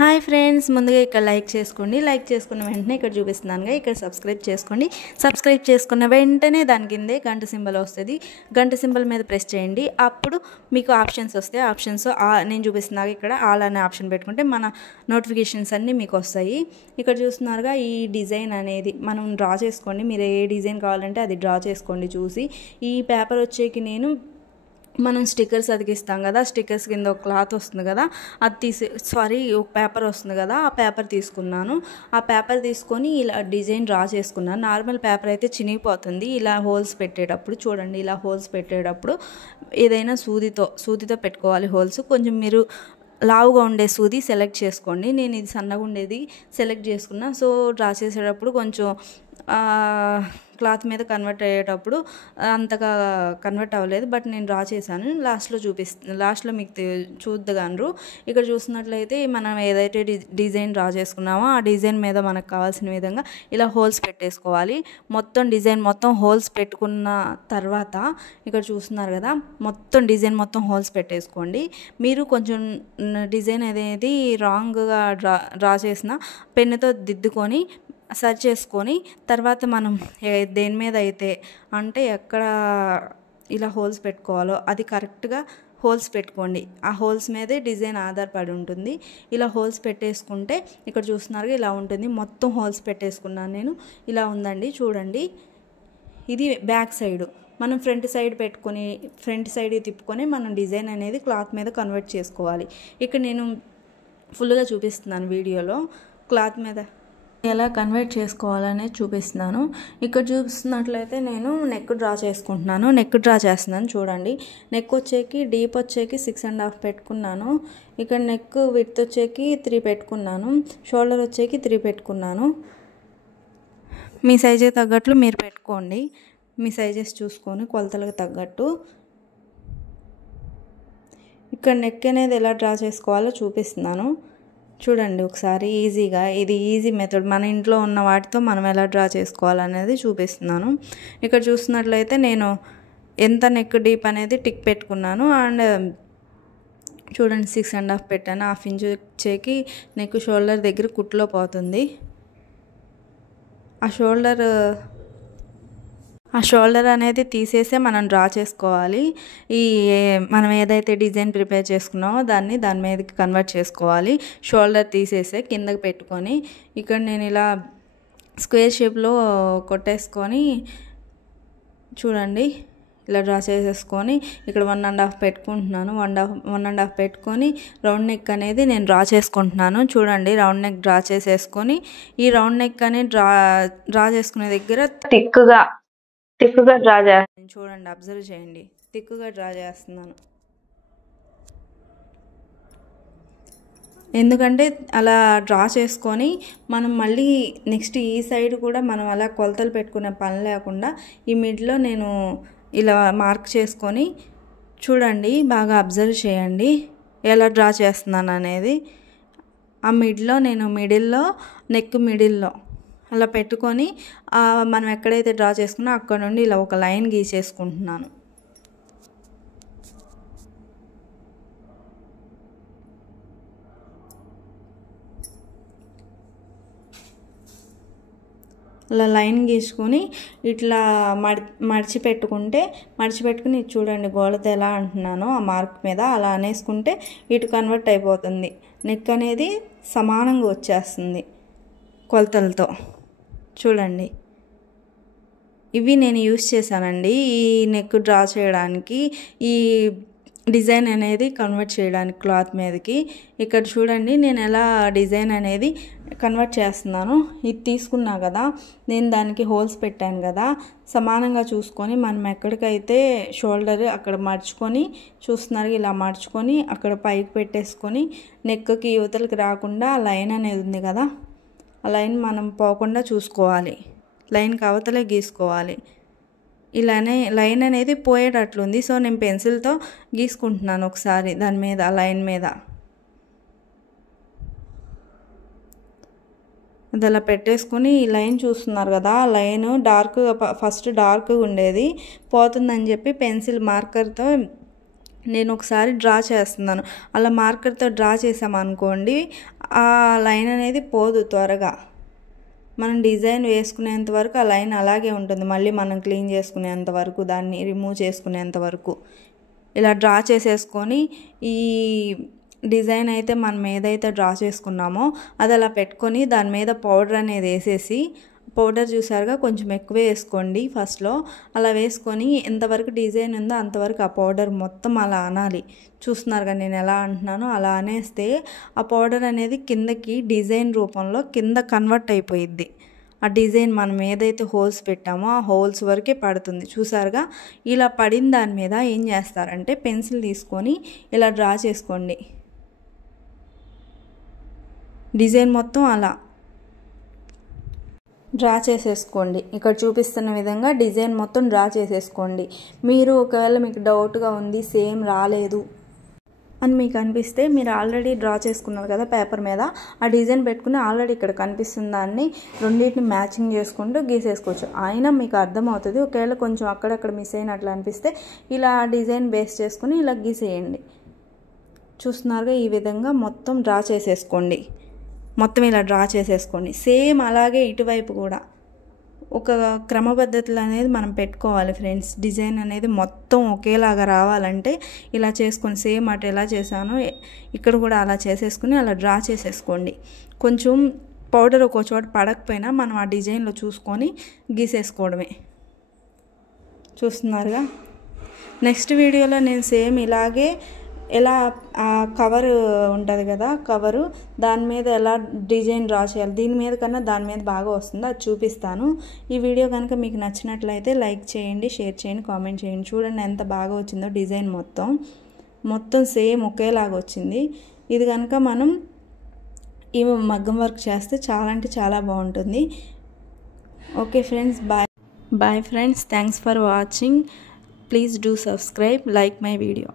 Hi friends, ముందుగా ఇక్కడ like చేసుకోండి. లైక్ చేసుకున్న వెంటనే ఇక్కడ చూపిస్తున్నానుగా ఇక్కడ సబ్స్క్రైబ్ చేసుకోండి. సబ్స్క్రైబ్ చేసుకున్న వెంటనే దాని కిందే గంట సింబల్ వస్తుంది. గంట సింబల్ మీద ప్రెస్ చేయండి. అప్పుడు మీకు ఆప్షన్స్ వస్తాయి. ఆప్షన్స్ నేను చూపిస్తున్నాగా ఇక్కడ ఆల్ అనే ఆప్షన్ పెట్టుకుంటే మన నోటిఫికేషన్స్ అన్నీ మీకు వస్తాయి. ఇక్కడ చూస్తున్నారుగా ఈ డిజైన్ అనేది మనం డ్రా చేసుకోండి. మీరు ఏ డిజైన్ కావాలంటే అది డ్రా చేసుకోండి చూసి. ఈ పేపర్ వచ్చేకి నేను మనం స్టిక్కర్స్ అతికిస్తాం కదా, స్టిక్కర్స్ కింద ఒక క్లాత్ వస్తుంది కదా, అది ఒక పేపర్ వస్తుంది కదా, ఆ పేపర్ తీసుకున్నాను. ఆ పేపర్ తీసుకొని ఇలా డిజైన్ డ్రా చేసుకున్నాను. నార్మల్ పేపర్ అయితే చినిగిపోతుంది. ఇలా హోల్స్ పెట్టేటప్పుడు చూడండి, ఇలా హోల్స్ పెట్టేటప్పుడు ఏదైనా సూదితో పెట్టుకోవాలి హోల్స్. కొంచెం మీరు లావుగా ఉండే సూది సెలెక్ట్ చేసుకోండి. నేను ఇది సన్నగా ఉండేది సెలెక్ట్ చేసుకున్నా. సో డ్రా చేసేటప్పుడు కొంచెం క్లాత్ మీద కన్వర్ట్ అయ్యేటప్పుడు అంతగా కన్వర్ట్ అవ్వలేదు, బట్ నేను డ్రా చేశాను. లాస్ట్లో మీకు చూద్దగాను. ఇక్కడ చూసినట్లయితే మనం ఏదైతే డిజైన్ డ్రా చేసుకున్నామో ఆ డిజైన్ మీద మనకు కావాల్సిన విధంగా ఇలా హోల్స్ పెట్టేసుకోవాలి. డిజైన్ మొత్తం హోల్స్ పెట్టుకున్న తర్వాత ఇక్కడ చూస్తున్నారు కదా, డిజైన్ మొత్తం హోల్స్ పెట్టేసుకోండి. మీరు కొంచెం డిజైన్ అనేది రాంగ్గా డ్రా చేసిన పెన్నుతో దిద్దుకొని సరి చేసుకొని తర్వాత మనం దేని మీద అయితే అంటే ఎక్కడ ఇలా హోల్స్ పెట్టుకోవాలో అది కరెక్ట్గా హోల్స్ పెట్టుకోండి. ఆ హోల్స్ మీదే డిజైన్ ఆధారపడి ఉంటుంది. ఇలా హోల్స్ పెట్టేసుకుంటే ఇక్కడ చూస్తున్నారు ఇలా ఉంటుంది. మొత్తం హోల్స్ పెట్టేసుకున్నాను నేను. ఇలా ఉందండి చూడండి. ఇది బ్యాక్ సైడ్. మనం ఫ్రంట్ సైడ్ తిప్పుకొని మనం డిజైన్ అనేది క్లాత్ మీద కన్వర్ట్ చేసుకోవాలి. ఇక్కడ నేను ఫుల్గా చూపిస్తున్నాను వీడియోలో. క్లాత్ మీద ఎలా కన్వర్ట్ చేసుకోవాలనేది చూపిస్తున్నాను. ఇక్కడ చూపిస్తున్నట్లయితే నేను నెక్ డ్రా చేసుకుంటున్నాను. నెక్ డ్రా చేస్తున్నాను చూడండి. నెక్ వచ్చేకి డీప్ వచ్చేకి 6.5 పెట్టుకున్నాను. ఇక్కడ నెక్ విడ్త్ వచ్చేకి 3 పెట్టుకున్నాను. షోల్డర్ వచ్చేకి 3 పెట్టుకున్నాను. మీ సైజే తగ్గట్లు మీరు పెట్టుకోండి. మీ సైజెస్ చూసుకొని కొలతలకు తగ్గట్టు. ఇక్కడ నెక్ అనేది ఎలా డ్రా చేసుకోవాలో చూపిస్తున్నాను చూడండి ఒకసారి ఈజీగా. ఇది ఈజీ మెథడ్. మన ఇంట్లో ఉన్న వాటితో మనం ఎలా డ్రా చేసుకోవాలనేది చూపిస్తున్నాను. ఇక్కడ చూసినట్లయితే నేను ఎంత నెక్ డీప్ అనేది టిక్ పెట్టుకున్నాను. అండ్ చూడండి 6.5 పెట్టాను. 1/2 ఇంచ్ వచ్చేకి నెక్ షోల్డర్ దగ్గర కుట్లో పోతుంది. ఆ షోల్డర్ అనేది తీసేసే మనం డ్రా చేసుకోవాలి. మనం ఏదైతే డిజైన్ ప్రిపేర్ చేసుకున్నామో దాని మీదకి కన్వర్ట్ చేసుకోవాలి. షోల్డర్ తీసేసే కిందకి పెట్టుకొని ఇక్కడ నేను ఇలా స్క్వేర్ షేప్లో కొట్టేసుకొని చూడండి ఇలా డ్రా చేసేసుకొని ఇక్కడ 1.5 పెట్టుకుంటున్నాను. 1.5 పెట్టుకొని రౌండ్ నెక్ అనేది నేను డ్రా చేసుకుంటున్నాను. చూడండి రౌండ్ నెక్ డ్రా చేసేసుకొని ఈ రౌండ్ నెక్ అనేది డ్రా చేసుకునే దగ్గర థిక్గా డ్రా చేస్తాను. చూడండి అబ్జర్వ్ చేయండి. థిక్గా డ్రా చేస్తున్నాను. ఎందుకంటే అలా డ్రా చేసుకొని మనం మళ్ళీ నెక్స్ట్ ఈ సైడ్ కూడా మనం అలా కొలతలు పెట్టుకునే పని లేకుండా ఈ మిడ్లో నేను ఇలా మార్క్ చేసుకొని చూడండి బాగా అబ్జర్వ్ చేయండి ఎలా డ్రా చేస్తున్నాను అనేది. ఆ నేను మిడిల్లో నెక్ మిడిల్లో అలా పెట్టుకొని మనం ఎక్కడైతే డ్రా చేసుకున్నా అక్కడ నుండి ఇలా ఒక లైన్ గీసేసుకుంటున్నాను. అలా లైన్ గీసుకొని ఇట్లా మడిచి పెట్టుకుని చూడండి గోడతో ఎలా అంటున్నానో ఆ మార్క్ మీద అలా అనేసుకుంటే ఇటు కన్వర్ట్ అయిపోతుంది. నెక్ అనేది సమానంగా వచ్చేస్తుంది కొలతలతో. చూడండి ఇవి నేను యూస్ చేశానండి ఈ నెక్ డ్రా చేయడానికి, ఈ డిజైన్ అనేది కన్వర్ట్ చేయడానికి క్లాత్ మీదకి. ఇక్కడ చూడండి నేను ఎలా డిజైన్ అనేది కన్వర్ట్ చేస్తున్నాను. ఇది తీసుకున్నా కదా, నేను దానికి హోల్స్ పెట్టాను కదా, సమానంగా చూసుకొని మనం ఎక్కడికైతే షోల్డర్ అక్కడ మడుచుకొని చూస్తున్నారు ఇలా మడుచుకొని అక్కడ పైకి పెట్టేసుకొని నెక్కి యువతలకి రాకుండా లైన్ అనేది ఉంది కదా, ఆ లైన్ మనం పోకుండా చూసుకోవాలి. లైన్ కవతలే గీసుకోవాలి. ఇలానే లైన్ అనేది పోయేటట్లుంది. సో నేను పెన్సిల్తో గీసుకుంటున్నాను ఒకసారి దాని మీద ఆ లైన్ మీద. అది అలా పెట్టేసుకొని ఈ లైన్ చూస్తున్నారు కదా, ఆ లైన్ ఫస్ట్ డార్క్గా ఉండేది పోతుందని చెప్పి పెన్సిల్ మార్కర్తో నేను ఒకసారి డ్రా చేస్తున్నాను. అలా మార్కర్తో డ్రా చేసామనుకోండి ఆ లైన్ అనేది పోదు త్వరగా. మనం డిజైన్ వేసుకునేంత వరకు ఆ లైన్ అలాగే ఉంటుంది. మళ్ళీ మనం క్లీన్ చేసుకునేంత వరకు, దాన్ని రిమూవ్ చేసుకునేంత వరకు ఇలా డ్రా చేసేసుకొని ఈ డిజైన్ అయితే మనం ఏదైతే డ్రా చేసుకున్నామో అది అలా పెట్టుకొని దాని మీద పౌడర్ అనేది వేసేసి, పౌడర్ చూసారుగా కొంచెం ఎక్కువే వేసుకోండి ఫస్ట్లో. అలా వేసుకొని ఎంతవరకు డిజైన్ ఉందో అంతవరకు ఆ పౌడర్ మొత్తం అలా అనాలి. చూస్తున్నారుగా నేను ఎలా అంటున్నానో అలా అనేస్తే ఆ పౌడర్ అనేది కిందకి డిజైన్ రూపంలో కింద కన్వర్ట్ అయిపోయిద్ది. ఆ డిజైన్ మనం ఏదైతే హోల్స్ పెట్టామో ఆ హోల్స్ వరకే పడుతుంది. చూసారుగా ఇలా పడిన దాని మీద ఏం చేస్తారంటే పెన్సిల్ తీసుకొని ఇలా డ్రా చేసుకోండి. డిజైన్ మొత్తం అలా డ్రా చేసేసుకోండి. ఇక్కడ చూపిస్తున్న విధంగా డిజైన్ మొత్తం డ్రా చేసేసుకోండి. మీరు ఒకవేళ మీకు డౌట్గా ఉంది సేమ్ రాలేదు అని మీకు అనిపిస్తే మీరు ఆల్రెడీ డ్రా చేసుకున్నారు కదా పేపర్ మీద, ఆ డిజైన్ పెట్టుకుని ఆల్రెడీ ఇక్కడ కనిపిస్తున్న దాన్ని రెండింటిని మ్యాచింగ్ చేసుకుంటూ గీసేసుకోవచ్చు. అయినా మీకు అర్థమవుతుంది. ఒకవేళ కొంచెం అక్కడక్కడ మిస్ అయినట్లు అనిపిస్తే ఇలా డిజైన్ బేస్ చేసుకుని ఇలా గీసేయండి. చూస్తున్నారుగా ఈ విధంగా మొత్తం డ్రా చేసేసుకోండి. మొత్తం ఇలా డ్రా చేసేసుకోండి. సేమ్ అలాగే ఇటువైపు కూడా ఒక క్రమ పద్ధతులు అనేది మనం పెట్టుకోవాలి ఫ్రెండ్స్. డిజైన్ అనేది మొత్తం ఒకేలాగా రావాలంటే ఇలా చేసుకొని సేమ్ అటు ఎలా చేశానో ఇక్కడ కూడా అలా చేసేసుకుని అలా డ్రా చేసేసుకోండి. కొంచెం పౌడర్ ఒక చోట పడకపోయినా మనం ఆ డిజైన్లో చూసుకొని గీసేసుకోవడమే. చూస్తున్నారుగా నెక్స్ట్ వీడియోలో నేను సేమ్ ఇలాగే ఎలా ఆ కవర్ ఉంటుంది కదా, కవరు దాని మీద ఎలా డిజైన్ డ్రా చేయాలి, దీని మీద కన్నా దాని మీద బాగా వస్తుందో అది చూపిస్తాను. ఈ వీడియో కనుక మీకు నచ్చినట్లయితే లైక్ చేయండి, షేర్ చేయండి, కామెంట్ చేయండి. చూడండి ఎంత బాగా వచ్చిందో డిజైన్ మొత్తం సేమ్ ఒకేలాగా వచ్చింది. ఇది కనుక మనం ఈ మగ్గం వర్క్ చేస్తే చాలా అంటే చాలా బాగుంటుంది. Okay friends, bye friends. Thanks for watching. Please do subscribe, like my video.